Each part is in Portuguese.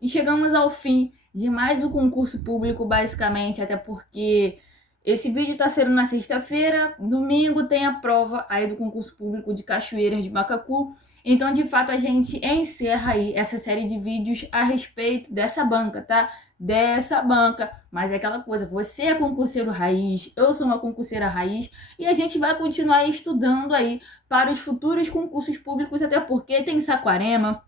E chegamos ao fim de mais um concurso público, basicamente, até porque esse vídeo está sendo na sexta-feira, domingo tem a prova aí do concurso público de Cachoeiras de Macacu. Então, de fato, a gente encerra aí essa série de vídeos a respeito dessa banca, tá? Dessa banca. Mas é aquela coisa, você é concurseiro raiz, eu sou uma concurseira raiz, e a gente vai continuar estudando aí para os futuros concursos públicos, até porque tem Saquarema,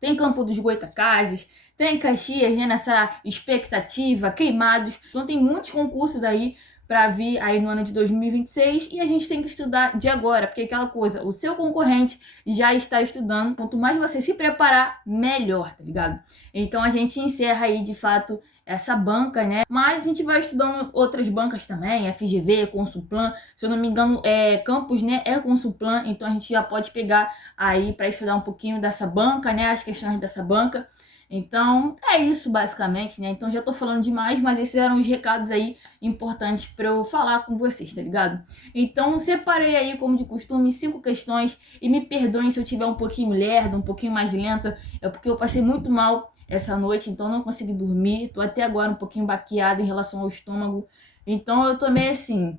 tem Campo dos Goytacazes, tem Caxias, né, nessa expectativa, Queimados. Então tem muitos concursos aí para vir aí no ano de 2026 e a gente tem que estudar de agora, porque aquela coisa, o seu concorrente já está estudando, quanto mais você se preparar, melhor, tá ligado? Então a gente encerra aí de fato essa banca, né? Mas a gente vai estudando outras bancas também, FGV, Consulplan, se eu não me engano, Campus, né, é Consulplan, então a gente já pode pegar aí para estudar um pouquinho dessa banca, né, as questões dessa banca. Então, é isso basicamente, né? Então já tô falando demais, mas esses eram os recados aí importantes para eu falar com vocês, tá ligado? Então, separei aí, como de costume, 5 questões e me perdoem se eu tiver um pouquinho lerda, um pouquinho mais lenta, é porque eu passei muito mal essa noite, então não consegui dormir, tô até agora um pouquinho baqueada em relação ao estômago. Então, eu tô meio assim.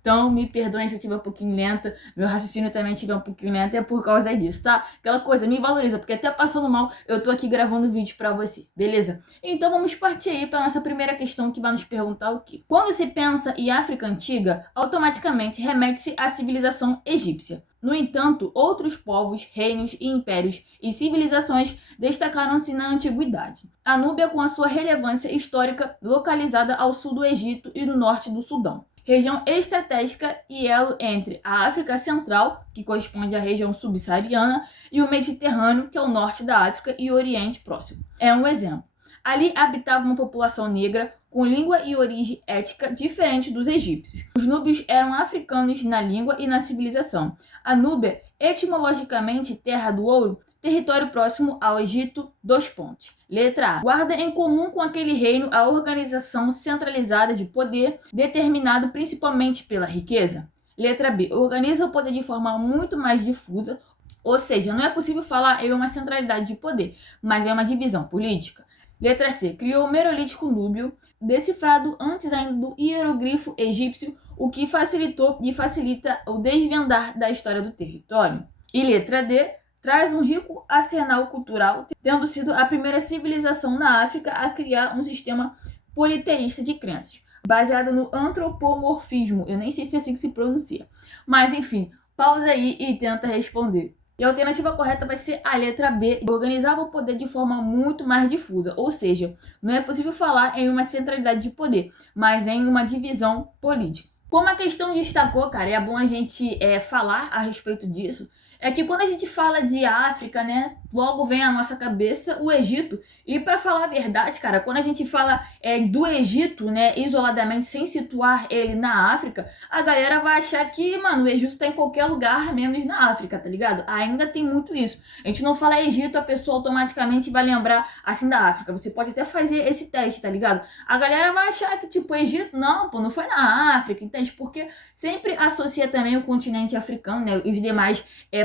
Então, me perdoem se eu estiver um pouquinho lenta, meu raciocínio também estiver um pouquinho lento, é por causa disso, tá? Aquela coisa, me valoriza, porque até passando mal, eu tô aqui gravando vídeo pra você, beleza? Então, vamos partir aí pra nossa primeira questão, que vai nos perguntar o quê? Quando se pensa em África Antiga, automaticamente remete-se à civilização egípcia. No entanto, outros povos, reinos e impérios e civilizações destacaram-se na antiguidade. A Núbia, com a sua relevância histórica, localizada ao sul do Egito e no norte do Sudão. Região estratégica e elo entre a África Central, que corresponde à região subsaariana, e o Mediterrâneo, que é o norte da África e o Oriente Próximo. É um exemplo. Ali habitava uma população negra com língua e origem étnica diferente dos egípcios. Os núbios eram africanos na língua e na civilização. A Núbia, etimologicamente terra do ouro, território próximo ao Egito, 2 pontos. Letra A. Guarda em comum com aquele reino a organização centralizada de poder, determinado principalmente pela riqueza. Letra B. Organiza o poder de forma muito mais difusa, ou seja, não é possível falar em uma centralidade de poder, mas é uma divisão política. Letra C. Criou o Merolítico Núbio, decifrado antes ainda do hieroglifo egípcio, o que facilitou e facilita o desvendar da história do território. E letra D. Traz um rico arsenal cultural, tendo sido a primeira civilização na África a criar um sistema politeísta de crenças, baseado no antropomorfismo. Eu nem sei se é assim que se pronuncia. Mas, enfim, pausa aí e tenta responder. E a alternativa correta vai ser a letra B, organizava o poder de forma muito mais difusa, ou seja, não é possível falar em uma centralidade de poder, mas em uma divisão política. Como a questão destacou, cara, é bom a gente falar a respeito disso, é que quando a gente fala de África, né, logo vem à nossa cabeça o Egito. E para falar a verdade, cara, quando a gente fala do Egito, né, isoladamente, sem situar ele na África, a galera vai achar que, mano, o Egito tá em qualquer lugar, menos na África, tá ligado? Ainda tem muito isso. A gente não fala Egito, a pessoa automaticamente vai lembrar, assim, da África. Você pode até fazer esse teste, tá ligado? A galera vai achar que, tipo, Egito, não, pô, não foi na África, entende? Porque sempre associa também o continente africano, né, os demais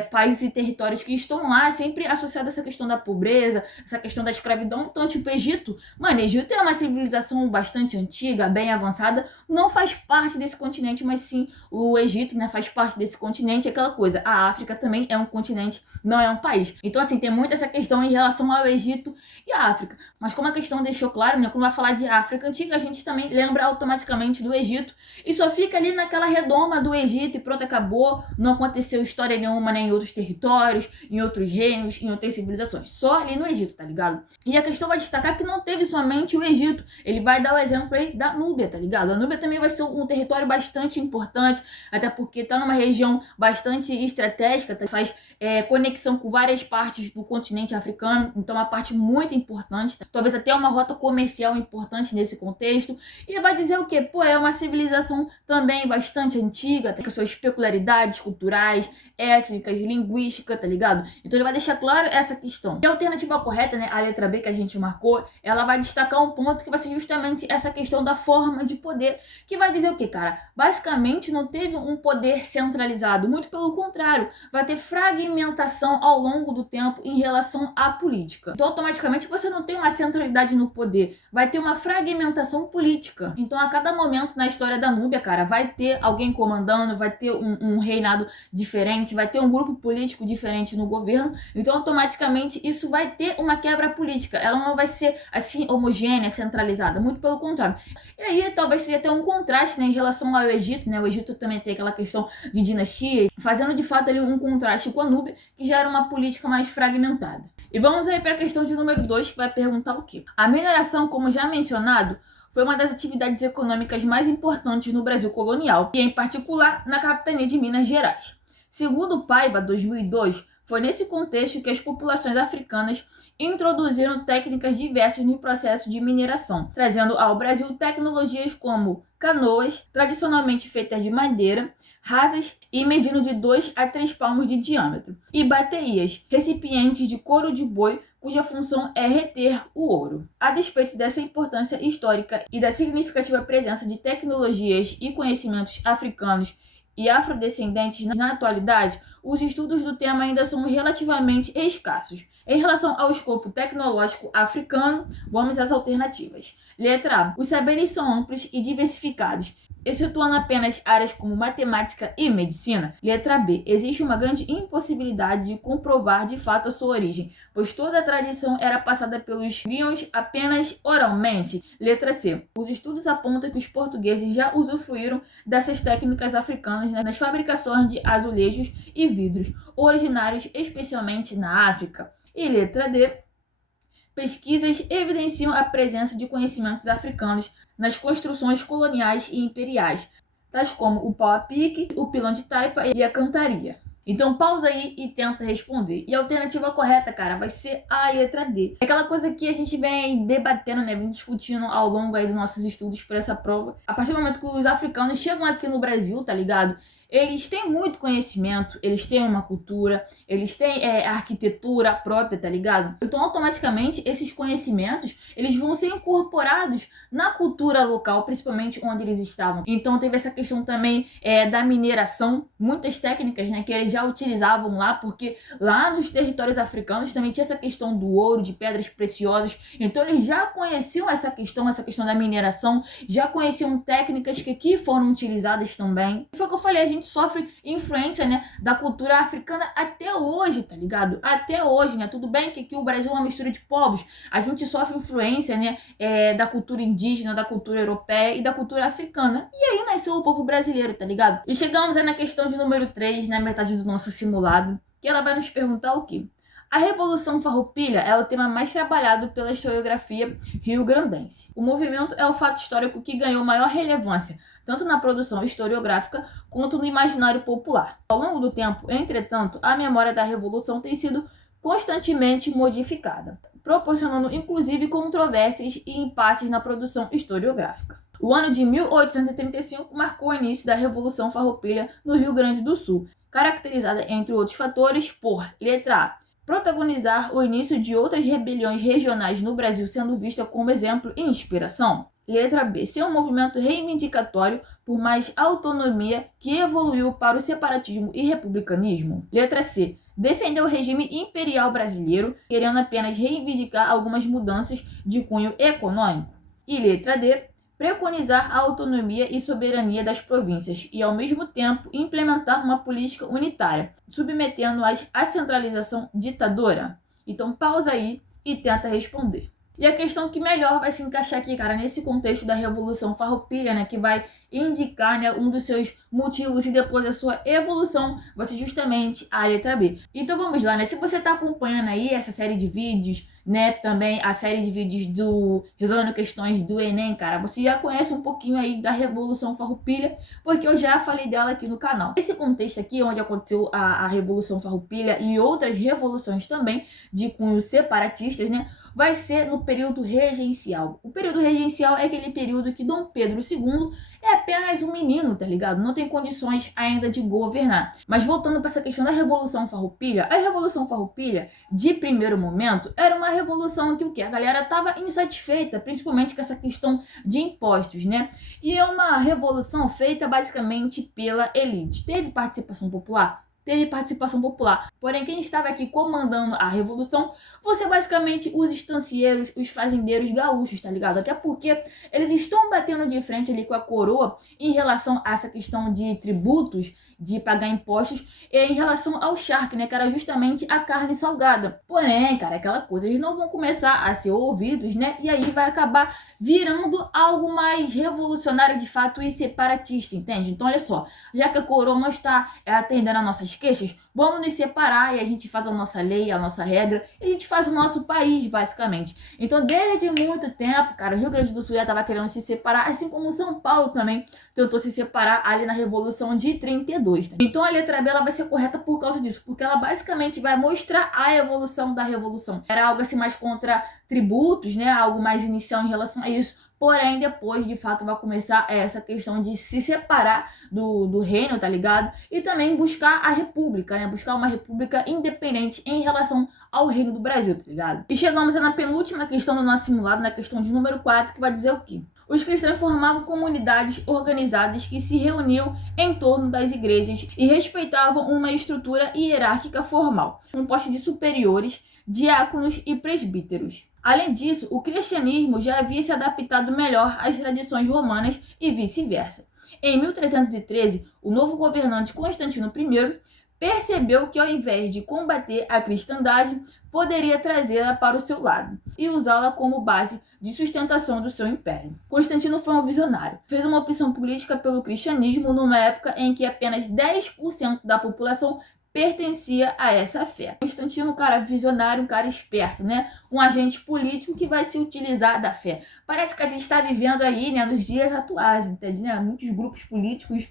países e territórios que estão lá, sempre associado a essa questão da pobreza, essa questão da escravidão. Então, tipo, Egito, mano, Egito é uma civilização bastante antiga, bem avançada, não faz parte desse continente, mas sim o Egito, né, faz parte desse continente, aquela coisa. A África também é um continente, não é um país. Então, assim, tem muito essa questão em relação ao Egito e à África. Mas como a questão deixou claro, né, quando vai falar de África antiga, a gente também lembra automaticamente do Egito e só fica ali naquela redoma do Egito e pronto, acabou, não aconteceu história nenhuma, nem outros territórios, em outros reinos, em outras civilizações. Só ali no Egito, tá ligado? E a questão vai destacar que não teve somente o Egito. Ele vai dar o exemplo aí da Núbia, tá ligado? A Núbia também vai ser um território bastante importante, até porque tá numa região bastante estratégica, tá? Faz conexão com várias partes do continente africano, então é uma parte muito importante, tá? Talvez até uma rota comercial importante nesse contexto. E vai dizer o quê? Pô, é uma civilização também bastante antiga, tem suas peculiaridades culturais, étnicas, linguística, tá ligado? Então ele vai deixar claro essa questão. E a alternativa correta, né, a letra B que a gente marcou, ela vai destacar um ponto que vai ser justamente essa questão da forma de poder, que vai dizer o que, cara? Basicamente não teve um poder centralizado, muito pelo contrário, vai ter fragmentação fragmentação ao longo do tempo em relação à política. Então, automaticamente, você não tem uma centralidade no poder, vai ter uma fragmentação política. Então, a cada momento na história da Núbia, cara, vai ter alguém comandando, vai ter um reinado diferente, vai ter um grupo político diferente no governo. Então, automaticamente, isso vai ter uma quebra política. Ela não vai ser, assim, homogênea, centralizada. Muito pelo contrário. E aí, talvez seja até um contraste, né, em relação ao Egito, né? O Egito também tem aquela questão de dinastia, fazendo de fato ali um contraste com a Núbia, que já era uma política mais fragmentada. E vamos aí para a questão de número 2, que vai perguntar o quê? A mineração, como já mencionado, foi uma das atividades econômicas mais importantes no Brasil colonial, e em particular na capitania de Minas Gerais. Segundo Paiva, 2002, foi nesse contexto que as populações africanas introduziram técnicas diversas no processo de mineração, trazendo ao Brasil tecnologias como canoas, tradicionalmente feitas de madeira, rasas e medindo de 2 a 3 palmos de diâmetro, e baterias, recipientes de couro de boi, cuja função é reter o ouro. A despeito dessa importância histórica e da significativa presença de tecnologias e conhecimentos africanos e afrodescendentes na atualidade, os estudos do tema ainda são relativamente escassos. Em relação ao escopo tecnológico africano, vamos às alternativas. Letra A. Os saberes são amplos e diversificados, excetuando apenas áreas como matemática e medicina. Letra B. Existe uma grande impossibilidade de comprovar de fato a sua origem, pois toda a tradição era passada pelos griões apenas oralmente. Letra C. Os estudos apontam que os portugueses já usufruíram dessas técnicas africanas nas fabricações de azulejos e vidros, originários especialmente na África. E letra D. Pesquisas evidenciam a presença de conhecimentos africanos nas construções coloniais e imperiais, tais como o pau a pique, o pilão de taipa e a cantaria. Então pausa aí e tenta responder. E a alternativa correta, cara, vai ser a letra D. É aquela coisa que a gente vem debatendo, né, vem discutindo ao longo aí dos nossos estudos para essa prova. A partir do momento que os africanos chegam aqui no Brasil, tá ligado? Eles têm muito conhecimento, eles têm uma cultura, eles têm arquitetura própria, tá ligado? Então, automaticamente, esses conhecimentos, eles vão ser incorporados na cultura local, principalmente onde eles estavam. Então, teve essa questão também da mineração, muitas técnicas, né, que eles já utilizavam lá, porque lá nos territórios africanos também tinha essa questão do ouro, de pedras preciosas. Então, eles já conheciam essa questão da mineração, já conheciam técnicas que aqui foram utilizadas também. Foi o que eu falei, a gente sofre influência, né, da cultura africana até hoje, tá ligado? Até hoje, né? Tudo bem que aqui o Brasil é uma mistura de povos, a gente sofre influência, né, da cultura indígena, da cultura europeia e da cultura africana. E aí nasceu o povo brasileiro, tá ligado? E chegamos aí na questão de número 3, na metade do nosso simulado, que ela vai nos perguntar o quê? A Revolução Farroupilha é o tema mais trabalhado pela historiografia rio-grandense. O movimento é o fato histórico que ganhou maior relevância, tanto na produção historiográfica quanto no imaginário popular. Ao longo do tempo, entretanto, a memória da Revolução tem sido constantemente modificada, proporcionando inclusive controvérsias e impasses na produção historiográfica. O ano de 1835 marcou o início da Revolução Farroupilha no Rio Grande do Sul, caracterizada, entre outros fatores, por letra A. Protagonizar o início de outras rebeliões regionais no Brasil, sendo vista como exemplo e inspiração. Letra B. Ser um movimento reivindicatório por mais autonomia que evoluiu para o separatismo e republicanismo. Letra C. Defender o regime imperial brasileiro, querendo apenas reivindicar algumas mudanças de cunho econômico. E letra D. Preconizar a autonomia e soberania das províncias e, ao mesmo tempo, implementar uma política unitária, submetendo-as à centralização ditadora. Então, pausa aí e tenta responder. E a questão que melhor vai se encaixar aqui, cara, nesse contexto da Revolução Farroupilha, né, que vai indicar, né, um dos seus motivos e depois a sua evolução, vai ser justamente a letra B. Então vamos lá, né? Se você está acompanhando aí essa série de vídeos, né, também a série de vídeos do Resolvendo Questões do Enem, cara, você já conhece um pouquinho aí da Revolução Farroupilha, porque eu já falei dela aqui no canal. Esse contexto aqui, onde aconteceu a Revolução Farroupilha e outras revoluções também de cunhos separatistas, né, vai ser no período regencial. O período regencial é aquele período que Dom Pedro II é apenas um menino, tá ligado? Não tem condições ainda de governar. Mas voltando para essa questão da Revolução Farroupilha, a Revolução Farroupilha, de primeiro momento, era uma revolução que o quê? A galera estava insatisfeita, principalmente com essa questão de impostos, né? E é uma revolução feita basicamente pela elite. Teve participação popular? teve participação popular. Porém, quem estava aqui comandando a revolução fosse basicamente os estancieiros, os fazendeiros gaúchos, tá ligado? Até porque eles estão batendo de frente ali com a coroa em relação a essa questão de tributos, de pagar impostos, e em relação ao charque, né, que era justamente a carne salgada. Porém, cara, aquela coisa, eles não vão começar a ser ouvidos, né, e aí vai acabar virando algo mais revolucionário de fato e separatista, entende? Então, olha só, já que a coroa não está atendendo às nossas queixas, vamos nos separar e a gente faz a nossa lei, a nossa regra, e a gente faz o nosso país, basicamente. Então, desde muito tempo, cara, o Rio Grande do Sul já estava querendo se separar, assim como São Paulo também tentou se separar ali na Revolução de 32. Tá? Então, a letra B ela vai ser correta por causa disso, porque ela basicamente vai mostrar a evolução da Revolução. Era algo assim mais contra tributos, né? Algo mais inicial em relação a isso. Porém, depois, de fato, vai começar essa questão de se separar do reino, tá ligado? E também buscar a república, né? Buscar uma república independente em relação ao reino do Brasil, tá ligado? E chegamos na penúltima questão do nosso simulado, na questão de número 4, que vai dizer o quê? Os cristãos formavam comunidades organizadas que se reuniam em torno das igrejas e respeitavam uma estrutura hierárquica formal, composta de superiores, diáconos e presbíteros. Além disso, o cristianismo já havia se adaptado melhor às tradições romanas e vice-versa. Em 1313, o novo governante Constantino I percebeu que ao invés de combater a cristandade, poderia trazê-la para o seu lado e usá-la como base de sustentação do seu império. Constantino foi um visionário. Fez uma opção política pelo cristianismo numa época em que apenas 10% da população pertencia a essa fé. Constantino, um cara visionário, um cara esperto, né? Um agente político que vai se utilizar da fé. Parece que a gente está vivendo aí, né, nos dias atuais, entende? Né? Muitos grupos políticos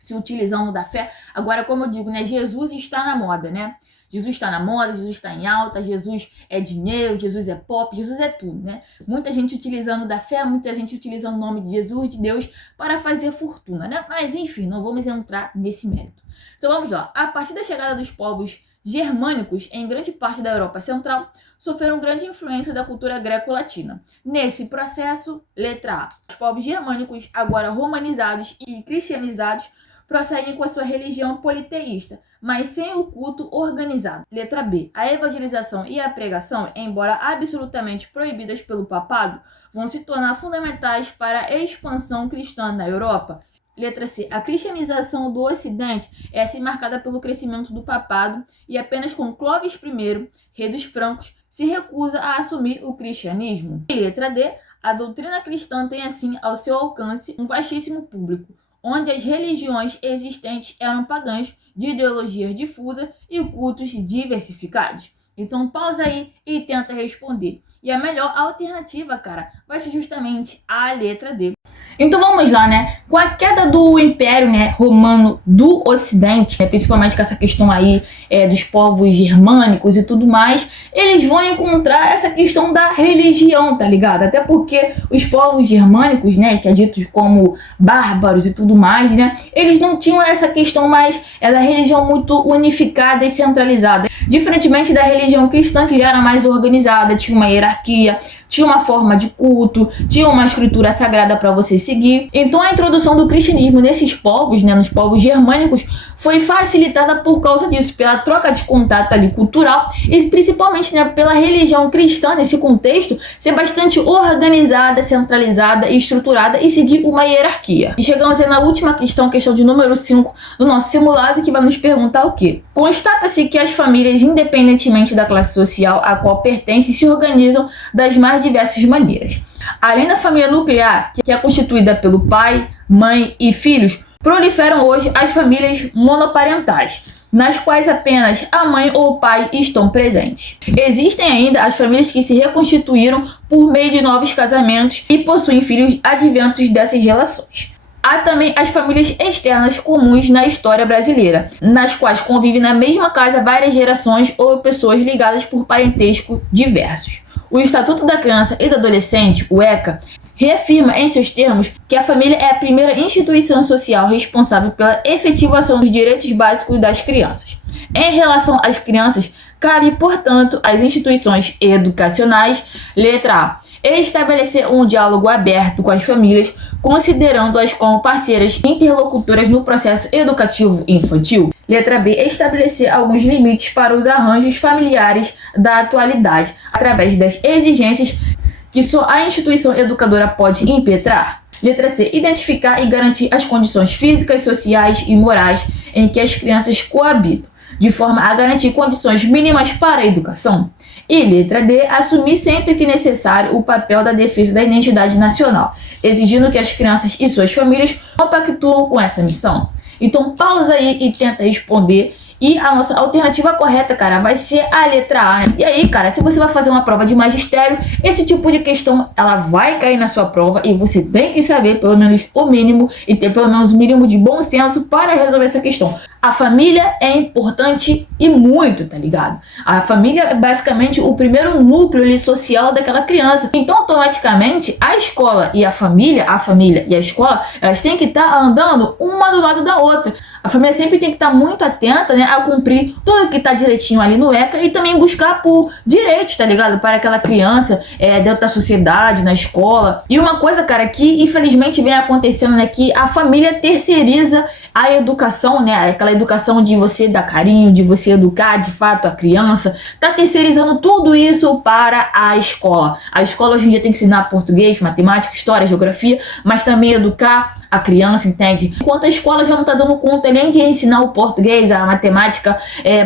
se utilizando da fé. Agora, como eu digo, né, Jesus está na moda, né? Jesus está na moda, Jesus está em alta, Jesus é dinheiro, Jesus é pop, Jesus é tudo, né? Muita gente utilizando da fé, muita gente utilizando o nome de Jesus, de Deus, para fazer fortuna, né? Mas, enfim, não vamos entrar nesse mérito. Então, vamos lá. A partir da chegada dos povos germânicos em grande parte da Europa Central, sofreram grande influência da cultura greco-latina. Nesse processo, letra A, os povos germânicos, agora romanizados e cristianizados, prosseguem com a sua religião politeísta, mas sem o culto organizado. Letra B. A evangelização e a pregação, embora absolutamente proibidas pelo papado, vão se tornar fundamentais para a expansão cristã na Europa. Letra C. A cristianização do Ocidente é assim marcada pelo crescimento do papado e apenas com Clovis I, rei dos francos, se recusa a assumir o cristianismo. E letra D. A doutrina cristã tem assim ao seu alcance um vastíssimo público, onde as religiões existentes eram pagãs, de ideologias difusas e cultos diversificados. Então pausa aí e tenta responder. E a melhor alternativa, cara, vai ser justamente a letra D. Então vamos lá, né? Com a queda do Império, né, Romano do Ocidente, né, principalmente com essa questão aí dos povos germânicos e tudo mais, eles vão encontrar essa questão da religião, tá ligado? Até porque os povos germânicos, né, que é ditos como bárbaros e tudo mais, né, eles não tinham essa questão mais da religião muito unificada e centralizada. Diferentemente da religião cristã, que já era mais organizada, tinha uma hierarquia, tinha uma forma de culto, tinha uma escritura sagrada para você seguir. Então a introdução do cristianismo nesses povos, né, nos povos germânicos, foi facilitada por causa disso, pela troca de contato ali cultural e principalmente, né, pela religião cristã nesse contexto ser bastante organizada, centralizada e estruturada e seguir uma hierarquia. E chegamos aí na última questão, questão de número 5 do nosso simulado, que vai nos perguntar o quê? Constata-se que as famílias, independentemente da classe social a qual pertencem, se organizam das mais diversas maneiras. Além da família nuclear, que é constituída pelo pai, mãe e filhos, proliferam hoje as famílias monoparentais, nas quais apenas a mãe ou o pai estão presentes. Existem ainda as famílias que se reconstituíram por meio de novos casamentos e possuem filhos adventos dessas relações. Há também as famílias externas comuns na história brasileira, nas quais convivem na mesma casa várias gerações ou pessoas ligadas por parentesco diversos. O Estatuto da Criança e do Adolescente, o ECA, reafirma em seus termos que a família é a primeira instituição social responsável pela efetivação dos direitos básicos das crianças. Em relação às crianças, cabe, portanto, às instituições educacionais, letra A, estabelecer um diálogo aberto com as famílias, considerando-as como parceiras interlocutoras no processo educativo infantil. Letra B, estabelecer alguns limites para os arranjos familiares da atualidade, através das exigências que só a instituição educadora pode impetrar. Letra C, identificar e garantir as condições físicas, sociais e morais em que as crianças coabitam, de forma a garantir condições mínimas para a educação. E letra D, assumir sempre que necessário o papel da defesa da identidade nacional, exigindo que as crianças e suas famílias compactuam com essa missão. Então pausa aí e tenta responder. E a nossa alternativa correta, cara, vai ser a letra A. E aí, cara, se você vai fazer uma prova de magistério, esse tipo de questão, ela vai cair na sua prova e você tem que saber pelo menos o mínimo e ter pelo menos o mínimo de bom senso para resolver essa questão. A família é importante e muito, tá ligado? A família é basicamente o primeiro núcleo ali, social daquela criança. Então, automaticamente, a escola e a família e a escola, elas têm que estar andando uma do lado da outra. A família sempre tem que estar muito atenta, né, a cumprir tudo que está direitinho ali no ECA e também buscar por direitos, tá ligado? Para aquela criança dentro da sociedade, na escola. E uma coisa, cara, que infelizmente vem acontecendo, né, que a família terceiriza a educação, né, aquela educação de você dar carinho, de você educar de fato a criança, tá terceirizando tudo isso para a escola. A escola hoje em dia tem que ensinar português, matemática, história, geografia, mas também educar a criança, entende? Enquanto a escola já não tá dando conta nem de ensinar o português, a matemática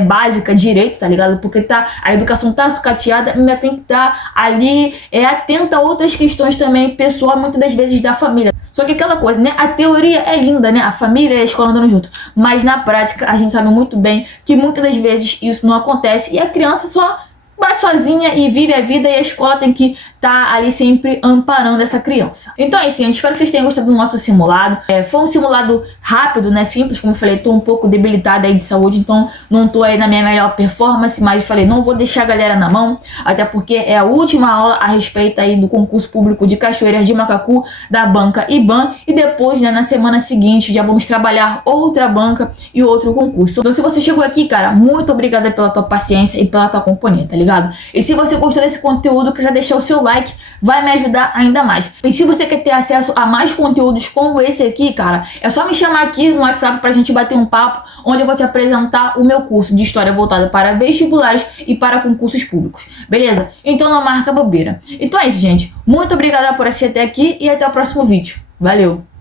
básica, direito, tá ligado? Porque a educação tá sucateada, ainda tem que estar ali atenta a outras questões também, pessoal, muitas das vezes da família. Só que aquela coisa, né? A teoria é linda, né? A família e a escola andando junto. Mas na prática, a gente sabe muito bem que muitas das vezes isso não acontece e a criança só vai sozinha e vive a vida e a escola tem que estar ali sempre amparando essa criança. Então é isso, gente. Espero que vocês tenham gostado do nosso simulado. Foi um simulado rápido, né? Simples, como eu falei, tô um pouco debilitada aí de saúde, então não tô aí na minha melhor performance, mas falei, não vou deixar a galera na mão, até porque é a última aula a respeito aí do concurso público de Cachoeiras de Macacu, da banca IBAN, e depois, né, na semana seguinte, já vamos trabalhar outra banca e outro concurso. Então se você chegou aqui, cara, muito obrigada pela tua paciência e pela tua companhia, tá ligado? E se você gostou desse conteúdo, quiser deixar o seu like, vai me ajudar ainda mais. E se você quer ter acesso a mais conteúdos como esse aqui, cara, é só me chamar aqui no WhatsApp pra gente bater um papo, onde eu vou te apresentar o meu curso de história voltado para vestibulares e para concursos públicos. Beleza? Então não marca bobeira. Então é isso, gente. Muito obrigada por assistir até aqui e até o próximo vídeo. Valeu!